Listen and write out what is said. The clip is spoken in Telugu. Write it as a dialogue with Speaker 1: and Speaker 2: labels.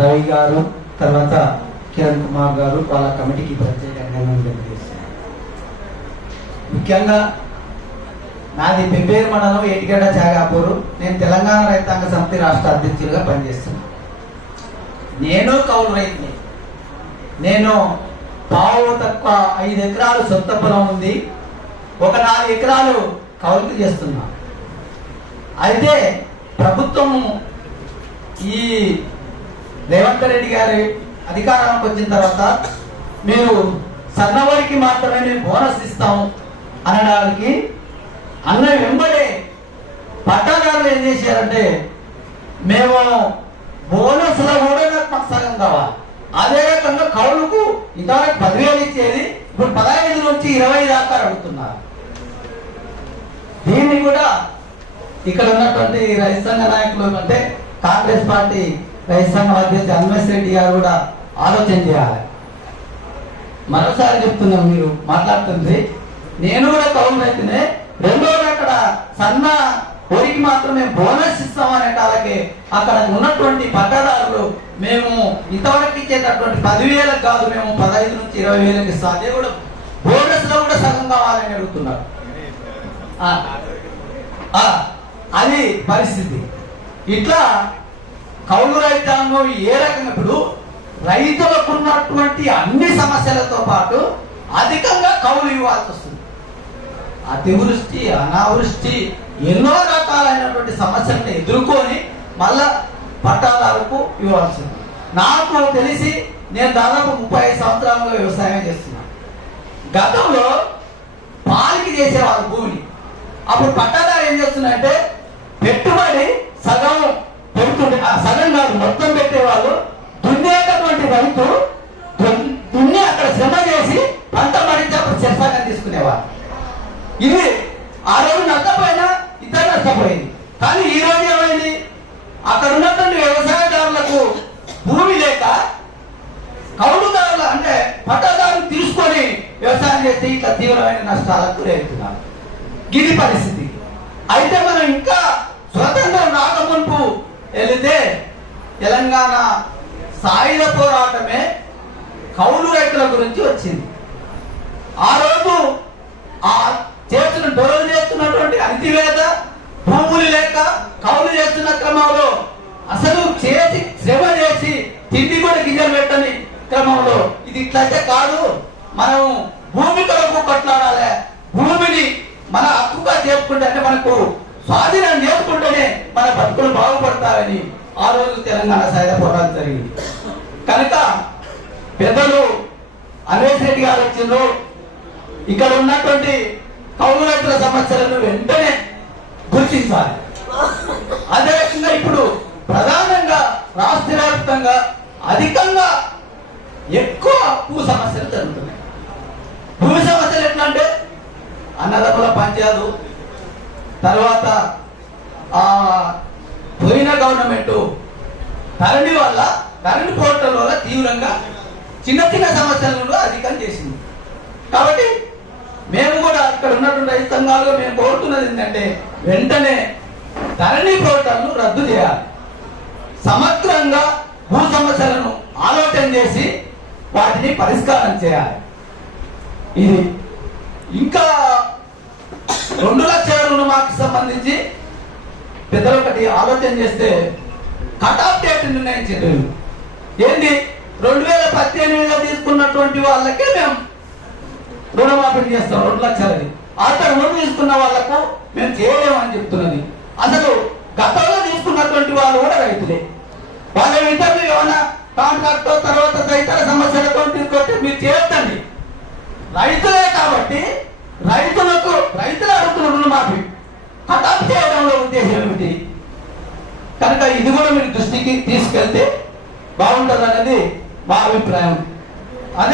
Speaker 1: రవి గారు తర్వాత కిరణ్ కుమార్ గారు వాళ్ళ కమిటీకి ప్రత్యేకంగా నేను ముఖ్యంగా నాది పెబ్బేరు మండలం ఏటిగడ్డ చాగాపూరు నేను తెలంగాణ రైతాంగ సమితి రాష్ట్ర అధ్యక్షులుగా పనిచేస్తున్నాను. నేను కౌలు రైతుని. నేను పావు తక్కువ ఐదు ఎకరాలు సొంత పొలం ఉంది. ఒక నాలుగు ఎకరాలు కౌలుకు చేస్తున్నా అయితే ప్రభుత్వము ఈ రేవంత్ రెడ్డి గారి అధికారంలోకి వచ్చిన తర్వాత మీరు సన్నవారికి మాత్రమే మేము బోనస్ ఇస్తాం అనడానికి అన్న వెంబడే పట్టాదారులు ఏం చేశారంటే మేము బోనస్లో కూడా నాకు మాకు సగం కావాలి. అదే రకంగా కౌలుకు ఇంతవరకు పదివేలు ఇచ్చేది ఇప్పుడు పదహైదు నుంచి ఇరవై దాకా అడుగుతున్నారు. దీన్ని కూడా ఇక్కడ ఉన్నటువంటి రైతు సంఘ నాయకులు అంటే కాంగ్రెస్ పార్టీ రైతు సంఘం అధ్యక్షుడు అన్వేష్ రెడ్డి గారు కూడా ఆలోచన చేయాలి. మరోసారి చెప్తున్నాం మీరు మాట్లాడుతుంది నేను కూడా కౌలు రైతునే రెండోది అక్కడ సన్న వరికి మాత్రమే బోనస్ ఇస్తామనే వాళ్ళకి అక్కడ ఉన్నటువంటి పట్టదారులు మేము ఇంతవరకు ఇచ్చేటటువంటి పదివేలకు కాదు మేము పదహైదు నుంచి ఇరవై వేలకు ఇస్తాం. అదే కూడా బోనస్లో కూడా సగం కావాలని అడుగుతున్నారు. ఆ, అది పరిస్థితి. ఇట్లా కౌలు రైతాంగం ఏ రకంగా ఇప్పుడు రైతులకు ఉన్నటువంటి అన్ని సమస్యలతో పాటు అధికంగా కౌలు ఇవ్వాల్సి వస్తుంది. అతివృష్టి అనావృష్టి ఎన్నో రకాలైనటువంటి సమస్యలను ఎదుర్కొని మళ్ళా పట్టాదారుకు ఇవ్వాల్సింది. నాకు తెలిసి నేను దాదాపు ముప్పై ఐదు సంవత్సరాలుగా వ్యవసాయం చేస్తున్నాను గతంలో పాలికి చేసేవారు భూమిని. అప్పుడు పట్టాదారు ఏం చేస్తున్నారంటే పెట్టుబడి సగం పెడుతుండే ఆ సగం నాకు మొత్తం పెట్టేవాళ్ళు. దున్నేటటువంటి రైతు దున్ని అక్కడ శ్రమ చేసి పంట మరించేప్పుడు అప్పుడు తీసుకునేవారు ఇది ఆ రోజు నష్టపోయినా ఇద్దరు నష్టపోయింది. కానీ ఈ రోజు ఏమైంది? అక్కడ ఉన్నటువంటి వ్యవసాయదారులకు భూమి లేక కౌలుదారులు అంటే పట్టదారులు తీసుకొని వ్యవసాయం చేస్తే ఇట్లా తీవ్రమైన నష్టాలకు గురవుతున్నారు. గిరి పరిస్థితి. అయితే మనం ఇంకా వెళితే తెలంగాణ సాయుధ పోరాటమే కౌలు రైతుల గురించి వచ్చింది. ఆ రోజు ఆ చేస్తున్న దొరలు చేస్తున్నటువంటి అంతివేద భూములు లేక కౌలు చేస్తున్న క్రమంలో అసలు చేసి శ్రమ చేసి తిండి కూడా గింజలు పెట్టని క్రమంలో. ఇది ఇట్లయితే కాదు. మనం భూమి కొరకు కొట్లాడాలి. భూమిని మన హక్కుగా చేసుకుంటే అంటే మనకు స్వాధీనం నేర్చుకుంటేనే మన బతుకులు బాగుపడతారని ఆ రోజు తెలంగాణ సాయుధ పోరాటం జరిగింది. కనుక పెద్దలు అన్వేష్ రెడ్డి గారు వచ్చిండ్రు. ఇక్కడ ఉన్నటువంటి కౌలు రైతుల సమస్యలను వెంటనే గుర్తించాలి. అదే రకంగా ఇప్పుడు ప్రధానంగా రాష్ట్ర వ్యాప్తంగా అధికంగా ఎక్కువ భూ సమస్యలు జరుగుతున్నాయి. భూమి సమస్యలు ఎట్లా అంటే అన్నదమ్ముల పంచాలు తర్వాత ఆ పోయిన గవర్నమెంట్ ధరణి వల్ల ధరణి పోర్టల్ వల్ల తీవ్రంగా చిన్న చిన్న సమస్యలను అధికం చేసింది. కాబట్టి మేము కూడా ఇక్కడ ఉన్నటువంటి రైతు సంఘాలుగా మేము కోరుతున్నది ఏంటంటే వెంటనే ధరణి పోర్టల్ను రద్దు చేయాలి. సమగ్రంగా భూ సమస్యలను ఆలోచన చేసి వాటిని పరిష్కారం చేయాలి. ఇది ఇంకా రెండు లక్షల రుణమాఫీకి సంబంధించి పెద్దలు ఒకటి ఆలోచన చేస్తే కట్ ఆఫ్ డేట్ నిర్ణయించారు. ఏంటి? రెండు వేల పద్దెనిమిదిలో తీసుకున్నటువంటి వాళ్ళకే మేము రుణమాఫీ చేస్తాం రెండు లక్షలది. ఆ తర్వాత రుణం తీసుకున్న వాళ్ళకు మేము చేయలేమని చెప్తున్నది. అసలు గతంలో తీసుకున్నటువంటి వాళ్ళు కూడా రైతులే. వాళ్ళ ఇతరులు ఏమైనా కాంట్రాక్ట్ తర్వాత కటాఫ్ ఉద్దేశం ఏమిటి? కనుక ఇది కూడా మీరు దృష్టికి తీసుకెళ్తే బాగుంటుంది అనేది మా అభిప్రాయం.